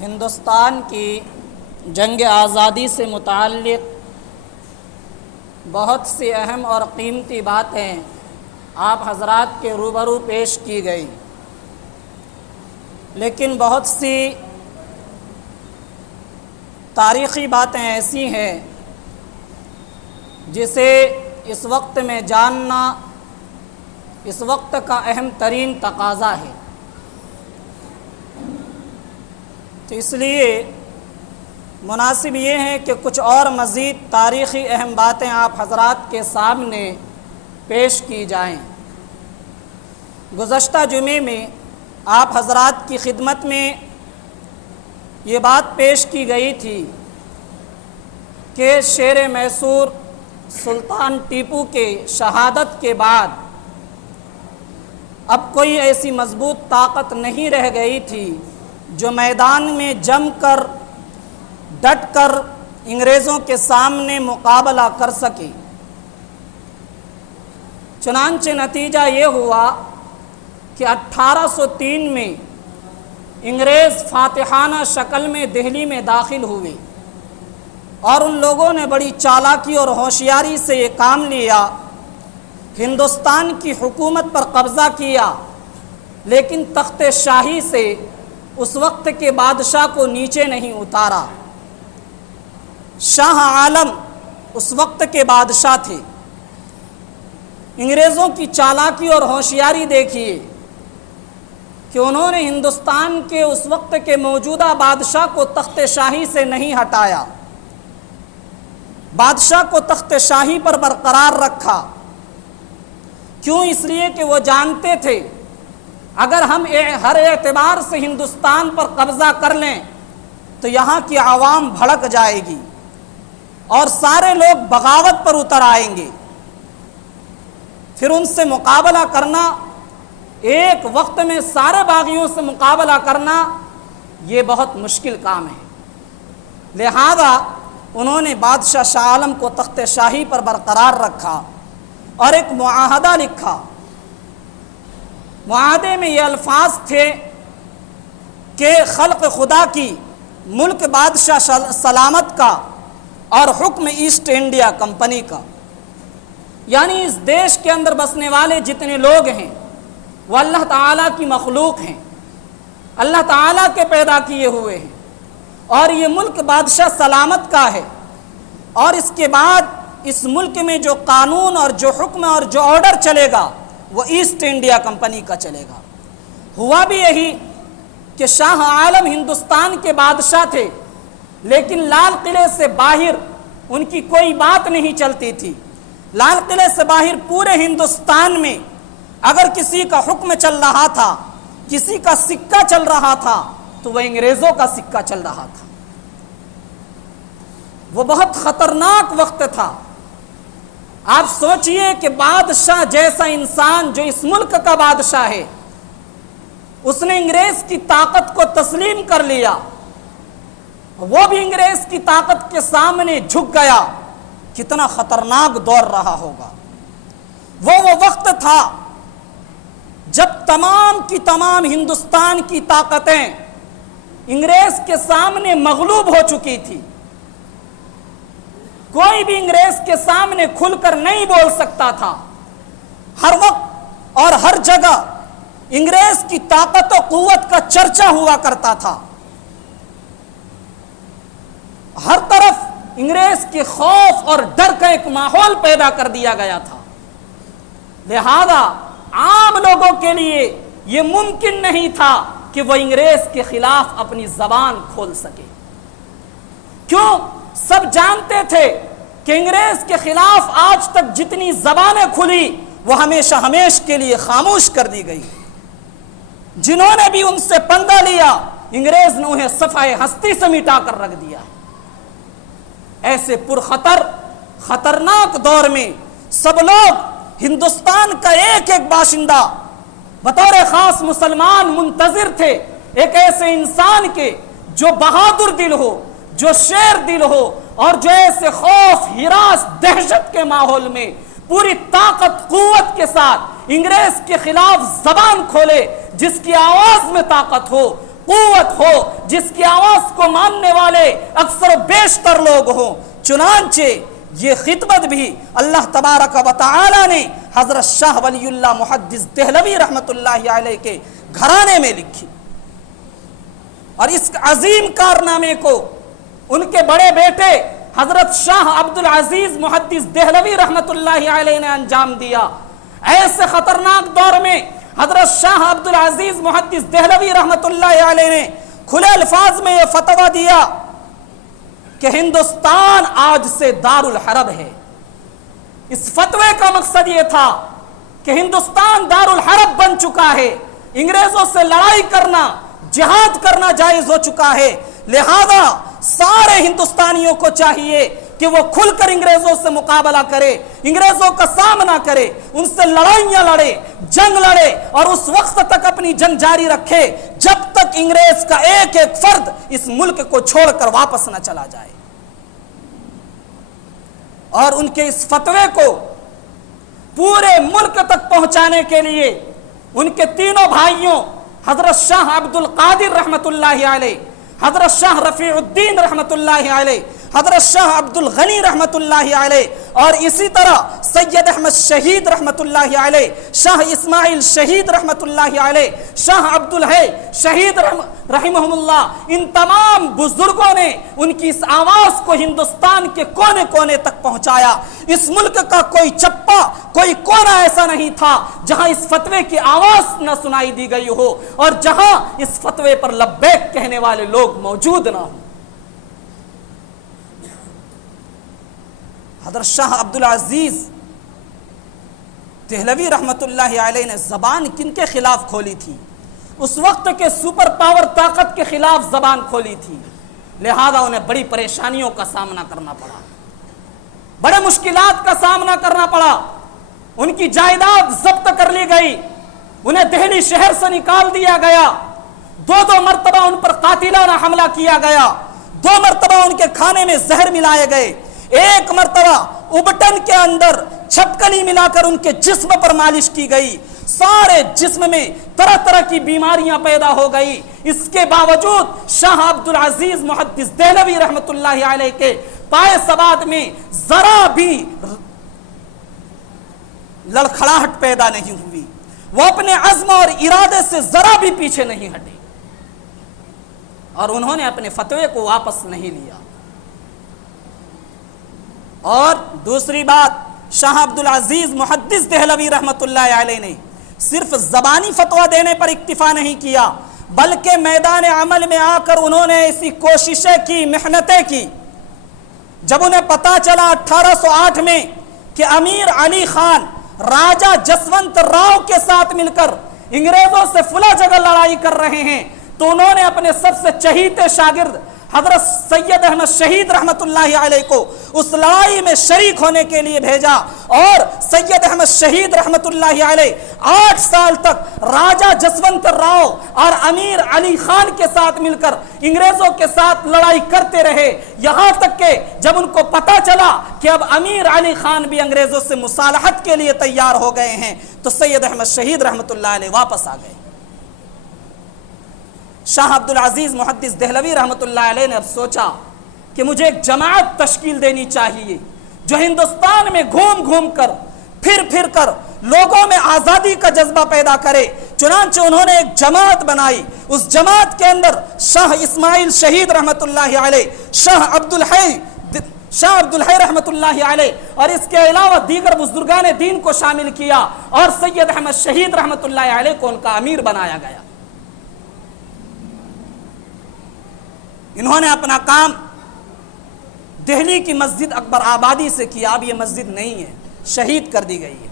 ہندوستان کی جنگ آزادی سے متعلق بہت سی اہم اور قیمتی باتیں آپ حضرات کے روبرو پیش کی گئی، لیکن بہت سی تاریخی باتیں ایسی ہیں جسے اس وقت میں جاننا اس وقت کا اہم ترین تقاضا ہے۔ تو اس لیے مناسب یہ ہے کہ کچھ اور مزید تاریخی اہم باتیں آپ حضرات کے سامنے پیش کی جائیں۔ گزشتہ جمعے میں آپ حضرات کی خدمت میں یہ بات پیش کی گئی تھی کہ شیر میسور سلطان ٹیپو کے شہادت کے بعد اب کوئی ایسی مضبوط طاقت نہیں رہ گئی تھی جو میدان میں جم کر ڈٹ کر انگریزوں کے سامنے مقابلہ کر سکے۔ چنانچہ نتیجہ یہ ہوا کہ 1803 میں انگریز فاتحانہ شکل میں دہلی میں داخل ہوئے اور ان لوگوں نے بڑی چالاکی اور ہوشیاری سے یہ کام لیا، ہندوستان کی حکومت پر قبضہ کیا، لیکن تخت شاہی سے اس وقت کے بادشاہ کو نیچے نہیں اتارا۔ شاہ عالم اس وقت کے بادشاہ تھے۔ انگریزوں کی چالاکی اور ہوشیاری دیکھیے کہ انہوں نے ہندوستان کے اس وقت کے موجودہ بادشاہ کو تخت شاہی سے نہیں ہٹایا، بادشاہ کو تخت شاہی پر برقرار رکھا۔ کیوں؟ اس لیے کہ وہ جانتے تھے اگر ہم ہر اعتبار سے ہندوستان پر قبضہ کر لیں تو یہاں کی عوام بھڑک جائے گی اور سارے لوگ بغاوت پر اتر آئیں گے، پھر ان سے مقابلہ کرنا، ایک وقت میں سارے باغیوں سے مقابلہ کرنا، یہ بہت مشکل کام ہے۔ لہذا انہوں نے بادشاہ شاہ عالم کو تخت شاہی پر برقرار رکھا اور ایک معاہدہ لکھا۔ معاہدے میں یہ الفاظ تھے کہ خلق خدا کی، ملک بادشاہ سلامت کا اور حکم ایسٹ انڈیا کمپنی کا، یعنی اس دیش کے اندر بسنے والے جتنے لوگ ہیں وہ اللہ تعالیٰ کی مخلوق ہیں، اللہ تعالیٰ کے پیدا کیے ہوئے ہیں، اور یہ ملک بادشاہ سلامت کا ہے، اور اس کے بعد اس ملک میں جو قانون اور جو حکم اور جو آرڈر چلے گا وہ ایسٹ انڈیا کمپنی کا چلے گا۔ ہوا بھی یہی کہ شاہ عالم ہندوستان کے بادشاہ تھے، لیکن لال قلعے سے باہر ان کی کوئی بات نہیں چلتی تھی۔ لال قلعے سے باہر پورے ہندوستان میں اگر کسی کا حکم چل رہا تھا، کسی کا سکہ چل رہا تھا، تو وہ انگریزوں کا سکہ چل رہا تھا۔ وہ بہت خطرناک وقت تھا۔ آپ سوچئے کہ بادشاہ جیسا انسان جو اس ملک کا بادشاہ ہے، اس نے انگریز کی طاقت کو تسلیم کر لیا، وہ بھی انگریز کی طاقت کے سامنے جھک گیا، کتنا خطرناک دور رہا ہوگا۔ وہ وقت تھا جب تمام کی تمام ہندوستان کی طاقتیں انگریز کے سامنے مغلوب ہو چکی تھی۔ کوئی بھی انگریز کے سامنے کھل کر نہیں بول سکتا تھا۔ ہر وقت اور ہر جگہ انگریز کی طاقت و قوت کا چرچا ہوا کرتا تھا۔ ہر طرف انگریز کے خوف اور ڈر کا ایک ماحول پیدا کر دیا گیا تھا۔ لہذا عام لوگوں کے لیے یہ ممکن نہیں تھا کہ وہ انگریز کے خلاف اپنی زبان کھول سکے۔ کیوں؟ سب جانتے تھے کہ انگریز کے خلاف آج تک جتنی زبانیں کھلی وہ ہمیشہ ہمیش کے لیے خاموش کر دی گئی۔ جنہوں نے بھی ان سے پنگا لیا، انگریز نے انہیں صفحہ ہستی سے مٹا کر رکھ دیا۔ ایسے پرخطر خطرناک دور میں سب لوگ، ہندوستان کا ایک ایک باشندہ بطور خاص مسلمان منتظر تھے ایک ایسے انسان کے جو بہادر دل ہو، جو شیر دل ہو، اور جو ایسے خوف، ہراس، دہشت کے ماحول میں پوری طاقت قوت کے ساتھ انگریز کے خلاف زبان کھولے، جس کی آواز میں طاقت ہو، قوت ہو جس کی آواز کو ماننے والے اکثر و بیشتر لوگ ہوں۔ چنانچہ یہ خطبت بھی اللہ تبارک و تعالی نے حضرت شاہ ولی اللہ محدث دہلوی رحمت اللہ علیہ کے گھرانے میں لکھی، اور اس عظیم کارنامے کو ان کے بڑے بیٹے حضرت شاہ عبد العزیز محدث دہلوی رحمت اللہ علیہ نے انجام دیا۔ ایسے خطرناک دور میں حضرت شاہ عبد العزیز محدث دہلوی رحمت اللہ علیہ نے کھلے الفاظ میں یہ فتویٰ دیا کہ ہندوستان آج سے دار الحرب ہے۔ اس فتوے کا مقصد یہ تھا کہ ہندوستان دار الحرب بن چکا ہے، انگریزوں سے لڑائی کرنا، جہاد کرنا جائز ہو چکا ہے، لہذا سارے ہندوستانیوں کو چاہیے کہ وہ کھل کر انگریزوں سے مقابلہ کرے، انگریزوں کا سامنا کرے، ان سے لڑائیاں لڑے، جنگ لڑے، اور اس وقت تک اپنی جنگ جاری رکھے جب تک انگریز کا ایک ایک فرد اس ملک کو چھوڑ کر واپس نہ چلا جائے۔ اور ان کے اس فتوے کو پورے ملک تک پہنچانے کے لیے ان کے تینوں بھائیوں حضرت شاہ عبد القادر رحمت اللہ علیہ، حضرت شاہ رفیع الدین رحمت اللہ علیہ، حضرت شاہ عبد الغنی رحمت اللہ علیہ، اور اسی طرح سید احمد شہید رحمت اللہ علیہ، شاہ اسماعیل شہید رحمت اللہ علیہ، شاہ عبد الحی شہید رحمہم اللہ، ان تمام بزرگوں نے ان کی اس آواز کو ہندوستان کے کونے کونے تک پہنچایا۔ اس ملک کا کوئی چپا، کوئی کونا ایسا نہیں تھا جہاں اس فتوے کی آواز نہ سنائی دی گئی ہو اور جہاں اس فتوے پر لبیک کہنے والے لوگ موجود نہ ہوں۔ حضرت شاہ عبد العزیز دہلوی رحمت اللہ علیہ نے زبان کن کے خلاف کھولی تھی؟ اس وقت کے سپر پاور طاقت کے خلاف زبان کھولی تھی، لہذا انہیں بڑی پریشانیوں کا سامنا کرنا پڑا، بڑے مشکلات کا سامنا کرنا پڑا۔ ان کی جائیداد ضبط کر لی گئی، انہیں دہلی شہر سے نکال دیا گیا، دو مرتبہ ان پر قاتلانہ حملہ کیا گیا، 2 مرتبہ ان کے کھانے میں زہر ملائے گئے، 1 مرتبہ ابٹن کے اندر چھپکلی ملا کر ان کے جسم پر مالش کی گئی، سارے جسم میں طرح طرح کی بیماریاں پیدا ہو گئی۔ اس کے باوجود شاہ عبد العزیز محدث دہلوی رحمت اللہ علیہ کے پائے ثبات میں ذرا بھی لڑکھڑاہٹ پیدا نہیں ہوئی، وہ اپنے عزم اور ارادے سے ذرا بھی پیچھے نہیں ہٹے، اور انہوں نے اپنے فتوے کو واپس نہیں لیا۔ اور دوسری بات، شاہ عبد العزیز محدث دہلوی رحمت اللہ علیہ نے صرف زبانی فتویٰ دینے پر اکتفا نہیں کیا، بلکہ میدان عمل میں آ کر انہوں نے ایسی کوششیں کی، محنتیں کی۔ جب انہیں پتا چلا 1808 میں کہ امیر علی خان راجہ جسونت راؤ کے ساتھ مل کر انگریزوں سے فلاں جگہ لڑائی کر رہے ہیں، تو انہوں نے اپنے سب سے چہیتے شاگرد حضرت سید احمد شہید رحمت اللہ علیہ کو اس لڑائی میں شریک ہونے کے لیے بھیجا، اور سید احمد شہید رحمت اللہ علیہ 8 سال تک راجہ جسونت راؤ اور امیر علی خان کے ساتھ مل کر انگریزوں کے ساتھ لڑائی کرتے رہے، یہاں تک کہ جب ان کو پتا چلا کہ اب امیر علی خان بھی انگریزوں سے مصالحت کے لیے تیار ہو گئے ہیں، تو سید احمد شہید رحمت اللہ علیہ واپس آ گئے۔ شاہ عبد العزیز محدث دہلوی رحمت اللہ علیہ نے اب سوچا کہ مجھے ایک جماعت تشکیل دینی چاہیے جو ہندوستان میں گھوم گھوم کر پھر کر لوگوں میں آزادی کا جذبہ پیدا کرے۔ چنانچہ انہوں نے ایک جماعت بنائی، اس جماعت کے اندر شاہ اسماعیل شہید رحمت اللہ علیہ، شاہ عبد الحی رحمت اللہ علیہ، اور اس کے علاوہ دیگر بزرگان دین کو شامل کیا، اور سید احمد شہید رحمت اللہ علیہ کو ان کا امیر بنایا گیا۔ انہوں نے اپنا کام دہلی کی مسجد اکبر آبادی سے کیا، اب یہ مسجد نہیں ہے، شہید کر دی گئی ہے،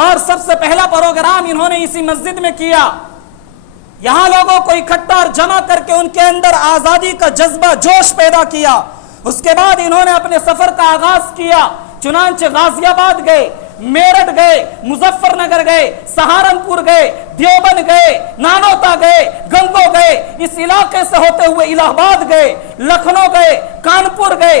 اور سب سے پہلا پروگرام انہوں نے اسی مسجد میں کیا، یہاں لوگوں کو اکٹھا اور جمع کر کے ان کے اندر آزادی کا جذبہ، جوش پیدا کیا۔ اس کے بعد انہوں نے اپنے سفر کا آغاز کیا، چنانچہ غازی آباد گئے، میرٹھ گئے، مظفر نگر گئے، سہارنپور گئے، دیوبند گئے، نانوتا گئے، گنگو گئے، اس علاقے سے ہوتے ہوئے الہ آباد گئے، لکھنؤ گئے، کانپور گئے،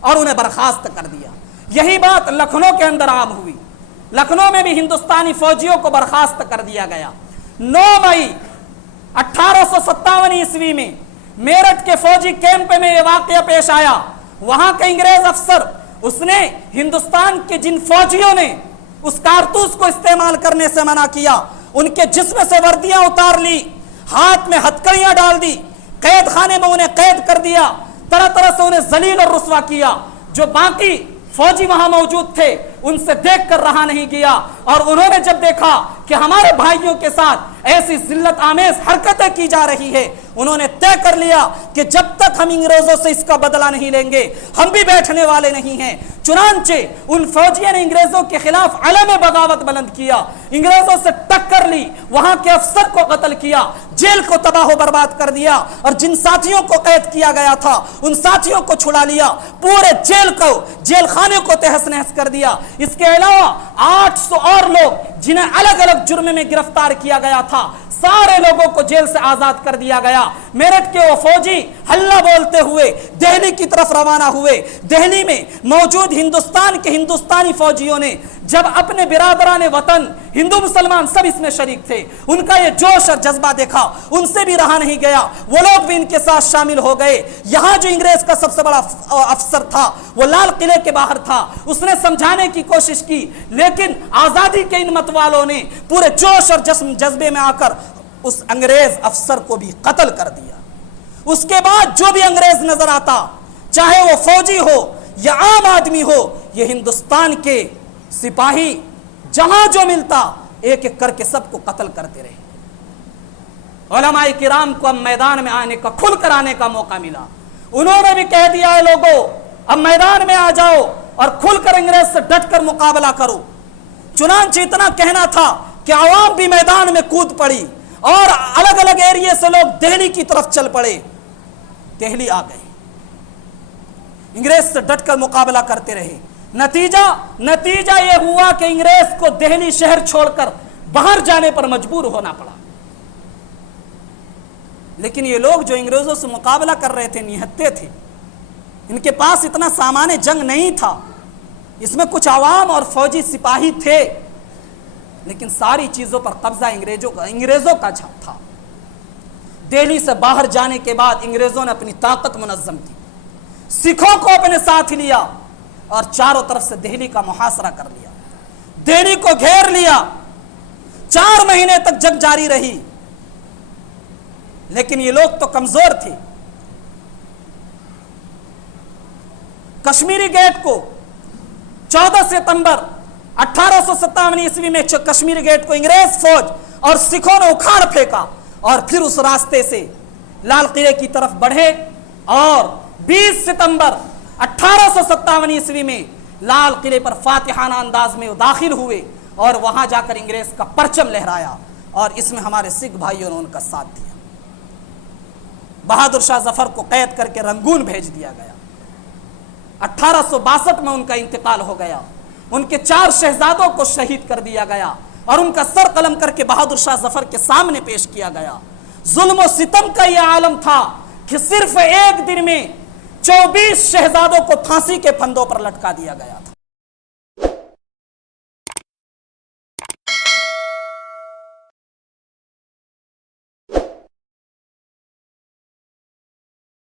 اور انہیں برخاست کر دیا۔ یہی بات لکھنؤ کے اندر عام ہوئی، لکھنؤ میں بھی ہندوستانی فوجیوں کو برخاست کر دیا گیا۔ 9 مئی 1857 عیسوی میں میرٹھ کے فوجی کیمپ میں یہ واقعہ پیش آیا۔ وہاں کے انگریز افسر، اس نے ہندوستان کے جن فوجیوں نے اس کارتوس کو استعمال کرنے سے منع کیا، ان کے جسم سے وردیاں اتار لی، ہاتھ میں ہتکڑیاں ڈال دی، قید خانے میں انہیں قید کر دیا، طرح طرح سے انہیں ذلیل اور رسوا کیا۔ جو باقی فوجی وہاں موجود تھے ان سے دیکھ کر رہا نہیں گیا، اور انہوں نے جب دیکھا کہ ہمارے بھائیوں کے ساتھ ایسی ذلت آمیز حرکتیں کی جا رہی ہے، انہوں نے طے کر لیا کہ جب تک ہم انگریزوں سے اس کا بدلہ نہیں لیں گے ہم بھی بیٹھنے والے نہیں ہیں۔ چنانچہ ان فوجیوں نے انگریزوں کے خلاف علم بغاوت بلند کیا، انگریزوں سے ٹکر لی، وہاں کے افسر کو قتل کیا، جیل کو تباہ و برباد کر دیا، اور جن ساتھیوں کو قید کیا گیا تھا ان ساتھیوں کو چھڑا لیا، پورے جیل خانے کو تہس نہس کر دیا۔ اس کے علاوہ 800 اور لوگ جنہیں الگ الگ جرم میں گرفتار کیا گیا تھا، سارے لوگوں کو جیل سے آزاد کر دیا گیا۔ میرٹھ کے وہ فوجی ہلہ بولتے ہوئے دہلی کی طرف روانہ ہوئے۔ دہلی میں موجود ہندوستان کے ہندوستانی فوجیوں نے جب اپنے برادران وطن ہندو مسلمان سب اس میں شریک تھے، ان کا یہ جوش اور جذبہ دیکھا، ان سے بھی رہا نہیں گیا، وہ لوگ بھی ان کے ساتھ شامل ہو گئے۔ یہاں جو انگریز کا سب سے بڑا افسر تھا وہ لال قلعے کے باہر تھا، اس نے سمجھانے کی کوشش کی، لیکن آزادی کے ان مت والوں نے پورے جوش اور جذبے میں آ کر اس انگریز افسر کو بھی قتل کر دیا۔ اس کے بعد جو بھی انگریز نظر آتا، چاہے وہ فوجی ہو یا عام آدمی ہو، یہ ہندوستان کے سپاہی جہاں جو ملتا ایک ایک کر کے سب کو قتل کرتے رہے۔ علماء کرام کو اب میدان میں آنے کا، کھل کر آنے کا موقع ملا۔ انہوں نے بھی کہہ دیا ہے لوگوں اب میدان میں آ جاؤ اور کھل کر انگریز سے ڈٹ کر مقابلہ کرو۔ چنانچہ اتنا کہنا تھا کہ عوام بھی میدان میں کود پڑی اور الگ الگ ایریے سے لوگ دہلی کی طرف چل پڑے۔ دہلی آ گئے، انگریز سے ڈٹ کر مقابلہ کرتے رہے۔ نتیجہ یہ ہوا کہ انگریز کو دہلی شہر چھوڑ کر باہر جانے پر مجبور ہونا پڑا۔ لیکن یہ لوگ جو انگریزوں سے مقابلہ کر رہے تھے نہتے تھے، ان کے پاس اتنا سامان جنگ نہیں تھا، اس میں کچھ عوام اور فوجی سپاہی تھے، لیکن ساری چیزوں پر قبضہ انگریزوں کا تھا۔ دہلی سے باہر جانے کے بعد انگریزوں نے اپنی طاقت منظم کی، سکھوں کو اپنے ساتھ لیا اور چاروں طرف سے دہلی کا محاصرہ کر لیا، دہلی کو گھیر لیا۔ 4 مہینے تک جنگ جاری رہی، لیکن یہ لوگ تو کمزور تھے۔ کشمیری گیٹ کو 14 ستمبر 1857 عیسوی میں کشمیری گیٹ کو انگریز فوج اور سکھوں نے اکھاڑ پھینکا، اور پھر اس راستے سے لال قلعے کی طرف بڑھے، اور 20 ستمبر 1857 عیسوی میں لال قلعے پر فاتحانہ انداز میں داخل ہوئے، اور وہاں جا کر انگریز کا پرچم لہرایا، اور اس میں ہمارے سکھ بھائیوں نے ان کا ساتھ دیا۔ بہادر شاہ ظفر کو قید کر کے رنگون بھیج دیا گیا۔ 1862 میں ان کا انتقال ہو گیا، ان کے 4 شہزادوں کو شہید کر دیا گیا، اور ان کا سر قلم کر کے بہادر شاہ ظفر کے سامنے پیش کیا گیا۔ ظلم و ستم کا یہ عالم تھا کہ صرف ایک دن میں 24 شہزادوں کو پھانسی کے پھندوں پر لٹکا دیا گیا۔